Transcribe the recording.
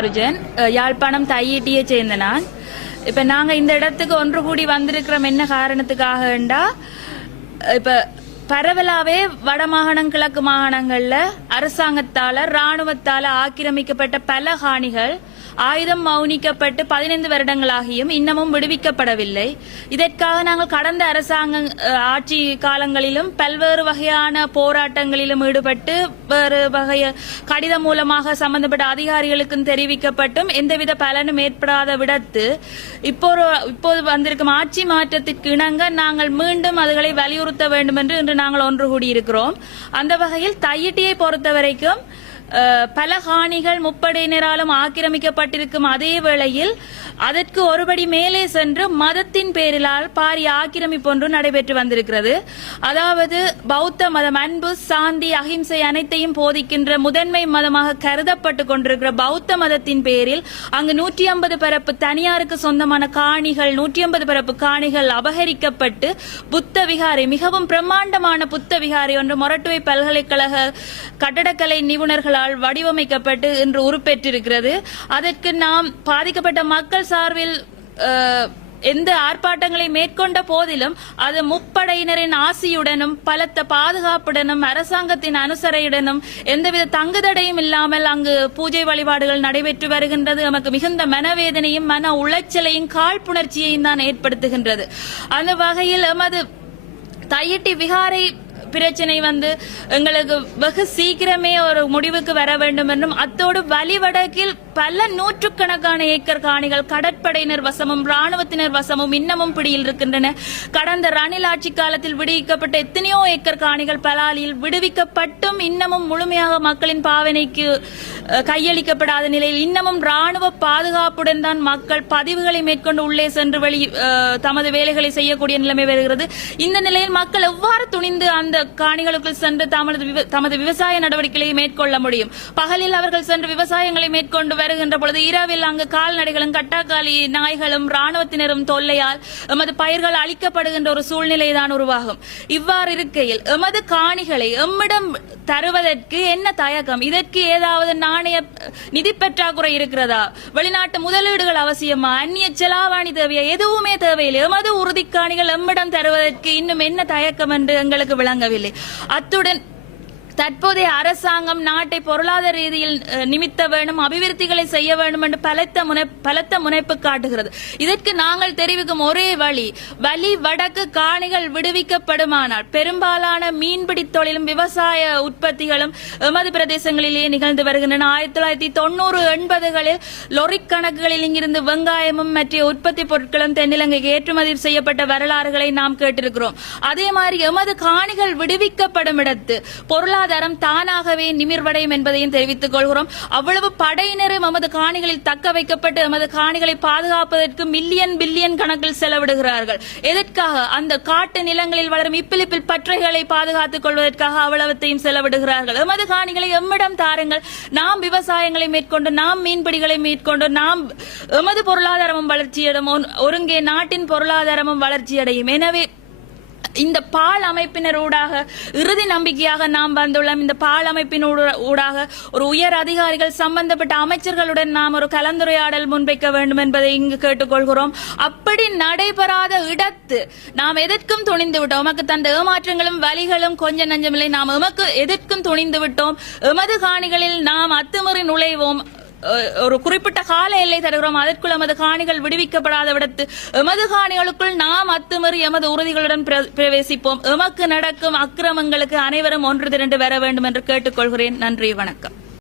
அர்ஜுன் யாழ்ப்பாணம் தையிட்டியை சேர்ந்த நான். இப்ப நாங்க இந்த இடத்துக்கு ஒன்று கூடி வந்திருக்கிறோம் என்ன காரணத்துக்காகண்டா, இப்ப பரவலாவே வடமாகாணம் கிழக்கு மாகாணங்கள்ல அரசாங்கத்தால ராணுவத்தால ஆக்கிரமிக்கப்பட்ட பல காணிகள் ஆயுதம் மௌனிக்கப்பட்டு 15 வருடங்களாகியும் இன்னமும் விடுவிக்கப்படவில்லை. இதற்காக நாங்கள் கடந்த அரசாங்க ஆட்சி காலங்களிலும் பல்வேறு வகையான போராட்டங்களிலும் ஈடுபட்டு வேறு வகைய கடிதம் மூலமாக சம்பந்தப்பட்ட அதிகாரிகளுக்கும் தெரிவிக்கப்பட்டும் எந்தவித பலனும் ஏற்படாத விடத்து இப்போது வந்திருக்கும் ஆட்சி மாற்றத்திற்கு இணங்க நாங்கள் மீண்டும் அதுகளை வலியுறுத்த வேண்டும் என்று இன்று நாங்கள் ஒன்று கூடியிருக்கிறோம். அந்த வகையில் தையிட்டியை பொறுத்தவரைக்கும் பல காணிகள் முப்படையினராலும் ஆக்கிரமிக்கப்பட்டிருக்கும் அதே வேளையில் அதற்கு ஒருபடி மேலே சென்று மதத்தின் பேரிலால் பாரிய ஆக்கிரமிப்பு ஒன்று நடைபெற்று வந்திருக்கிறது. அதாவது பௌத்த மதம் அன்பு சாந்தி அகிம்சை அனைத்தையும் போதிக்கின்ற முதன்மை மதமாக கருதப்பட்டு கொண்டிருக்கிற பௌத்த மதத்தின் பேரில் அங்கு 150 பரப்பு தனியாருக்கு சொந்தமான காணிகள் 150 பரப்பு காணிகள் அபகரிக்கப்பட்டு புத்த விகாரை மிகவும் பிரம்மாண்டமான புத்த விகாரை ஒன்று மொரட்டுவை பல்கலைக்கழக கட்டடக்கலை நிபுணர்களால் வடிவமைக்கப்பட்டு இன்று உருப்பெற்றிருக்கிறது. அதற்கு நாம் பாதிக்கப்பட்ட மக்கள் சார்பில் எந்த ஆர்ப்பாட்டங்களை மேற்கொண்ட போதிலும் அது முப்படையினரின் ஆசியுடனும் பலத்த பாதுகாப்புடனும் அரசாங்கத்தின் அனுசரையுடனும் எந்தவித தங்குதடையும் இல்லாமல் அங்கு பூஜை வழிபாடுகள் நடைபெற்று வருகின்றது. நமக்கு மிகுந்த மனவேதனையும் மன உளைச்சலையும் காழ்ப்புணர்ச்சியையும் தான் ஏற்படுத்துகின்றது. அந்த வகையில் எமது தையிட்டி விகாரை பிரச்சனை எங்களுக்கு வெகு சீக்கிரமே ஒரு முடிவுக்கு வர வேண்டும் என்றும் அத்தோடு வலிவடக்கில் பல நூற்றுக்கணக்கான ஏக்கர் காணிகள் கடற்படையினர் வசமும் ராணுவத்தினர் வசமும் இன்னமும் பிடியில் இருக்கின்றன. கடந்த ரணில் ஆட்சி காலத்தில் விடுவிக்கப்பட்ட எத்தனையோ ஏக்கர் காணிகள் பலாலியில் விடுவிக்கப்பட்டும் இன்னமும் முழுமையாக மக்களின் பாவனைக்கு கையளிக்கப்படாத நிலையில் இன்னமும் ராணுவ பாதுகாப்புடன் தான் மக்கள் பதிவுகளை மேற்கொண்டு உள்ளே சென்று தமது வேலைகளை செய்யக்கூடிய நிலைமை வருகிறது. இந்த நிலையில் மக்கள் எவ்வாறு துணிந்து அந்த காணிகளுக்குள் சென்று தமது விவசாய நடவடிக்கைகளை மேற்கொள்ள முடியும்? பகலில் அவர்கள் சென்று விவசாயங்களை மேற்கொண்டு வருகின்ற பொழுது இரவில் அங்கு கால்நடைகளும் கட்டாக்காலி நாய்களும் ராணுவத்தினரும் தொல்லையால் எமது பயிர்கள் அளிக்கப்படுகின்ற ஒரு சூழ்நிலை தான் உருவாகும். இவ்வாறு இருக்கையில் எமது காணிகளை எம்மிடம் தருவதற்கு என்ன தயக்கம்? இதற்கு ஏதாவது நாணய நிதி பற்றாக்குறை இருக்கிறதா? வெளிநாட்டு முதலீடுகள் அவசியமா? அந்நிய செலாவணி தேவையா? எதுவுமே தேவையில்லை. எமது உறுதிக்காணிகள் எம்மிடம் தருவதற்கு இன்னும் என்ன தயக்கம் என்று எங்களுக்கு விளங்கவில்லை. அத்துடன் தற்போதைய அரசாங்கம் நாட்டை பொருளாதார ரீதியில் நிமித்த வேண்டும், அபிவிருத்திகளை செய்ய வேண்டும் என்று பலத்த முனைப்பு காட்டுகிறது. இதற்கு நாங்கள் தெரிவிக்கும் ஒரே வழி வடக்கு காணிகள் விடுவிக்கப்படுமானால் பெரும்பாலான மீன்பிடி தொழிலும் விவசாய உற்பத்திகளும் எமது பிரதேசங்களிலேயே நிகழ்ந்து வருகின்றன. 1990-80களில் லொரி கணக்குகளில் இங்கிருந்து வெங்காயமும் மற்ற உற்பத்தி பொருட்களும் தென்னிலங்கைக்கு ஏற்றுமதி செய்யப்பட்ட வரலாறுகளை நாம் கேட்டிருக்கிறோம். அதே மாதிரி எமது காணிகள் விடுவிக்கப்படும் இடத்து பொருளாதாரம் தானாகவே நிமிர்வடையும் என்பதையும் தெரிவித்துக் கொள்கிறோம். அவ்வளவு படையினரும் எமது காணிகளில் தக்க வைக்கப்பட்டு எமது காணிகளை பாதுகாப்பதற்கு மில்லியன் பில்லியன் கணக்கில் செலவிடுகிறார்கள். எதற்காக? அந்த காட்டு நிலங்களில் வளரும் இப்பிலிப்பில் பற்றைகளை பாதுகாத்துக் கொள்வதற்காக அவ்வளவத்தையும் செலவிடுகிறார்கள். எமது காணிகளை எம்மிடம் தாருங்கள், நாம் விவசாயங்களை மேற்கொண்டு நாம் மீன்பிடிகளை மேற்கொண்டு நாம் எமது பொருளாதாரமும் வளர்ச்சியடையும், ஒருங்கே நாட்டின் பொருளாதாரமும் வளர்ச்சியடையும். எனவே இந்த பால் அமைப்பினர் ஊடாக இறுதி நம்பிக்கையாக நாம் வந்துள்ளோம். இந்த பால் அமைப்பின் ஊடாக ஒரு உயர் அதிகாரிகள் சம்பந்தப்பட்ட அமைச்சர்களுடன் நாம் ஒரு கலந்துரையாடல் முன்வைக்க வேண்டும் என்பதை இங்கு கேட்டுக்கொள்கிறோம். அப்படி நடைபெறாத இடத்து நாம் எதற்கும் துணிந்து விட்டோம். எமக்கு தந்த ஏமாற்றங்களும் வலிகளும் கொஞ்சம் நஞ்சமில்லை. நாம் எமக்கு எதற்கும் துணிந்து விட்டோம். எமது காணிகளில் நாம் அத்துமீறி நுழைவோம். ஒரு குறிப்பிட்ட கால எல்லை தருகிறோம். அதற்குள் எமது காணிகள் விடுவிக்கப்படாத விடத்து எமது காணிகளுக்குள் நாம் அத்துமீறி எமது உறுதிகளுடன் பிரவேசிப்போம். எமக்கு நடக்கும் அக்கிரமங்களுக்கு அனைவரும் ஒன்று திரண்டு வர வேண்டும் என்று கேட்டுக்கொள்கிறேன். நன்றி, வணக்கம்.